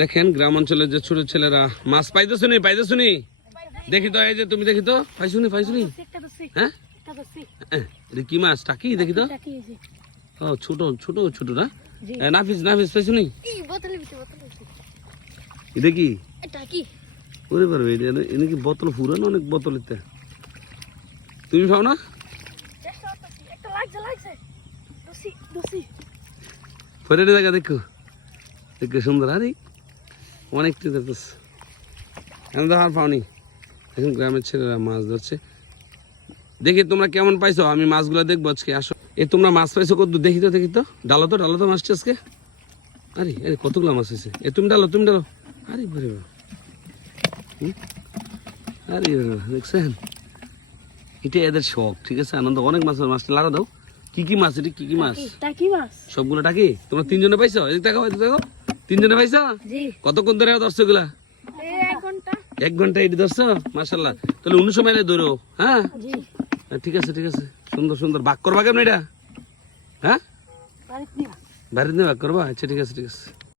দেখেন গ্রাম অঞ্চলের যে ছোট ছেলেরা মাছ পাইতেছো নি দেখি তো, এই যে তুমি দেখি তো, পাইছুনি হ্যাঁ এটা কি মাছ? টাকি দেখি তো। ও ছোট ছোট ছোট না? নাফিস পাইছুনি? এটা কি? ওরে পারবে এটা কি বোতল ফুরানো? অনেক বোতল এতে তুমি পাও না? পরে জায়গা দেখো সুন্দর। আরে অনেক আমি তো আর পাওনি। এখন গ্রামের ছেলেরা মাছ ধরছে। দেখি তোমরা কেমন পাইছো, আমি মাছগুলো দেখবো আজকে। আসো তোমরা মাছ পাইছো কত? দেখি তো ডালো তো মাছটা আজকে। আরে কতগুলো মাছ হয়েছে। তুমি ডালো আরে বরে আরে দেখছেন, এটা এদের শখ। ঠিক আছে, আনন্দ। অনেক মাছটা লাগা দাও। কি মাছ এটা? কি মাছ? সবগুলো টাকি। তোমরা তিনজনে পাইছো? এদিক দেখো তিনজনে পাইছো? কতক্ষণ ধরে ধরছো এগুলা? 1 ঘন্টা এটি ধরছো? মাশাআল্লাহ। তাহলে অন্য সময় ধরো। হ্যাঁ ঠিক আছে সুন্দর ভাগ করবা কেমন এটা? হ্যাঁ বাড়িতে ভাগ করবা? আচ্ছা ঠিক আছে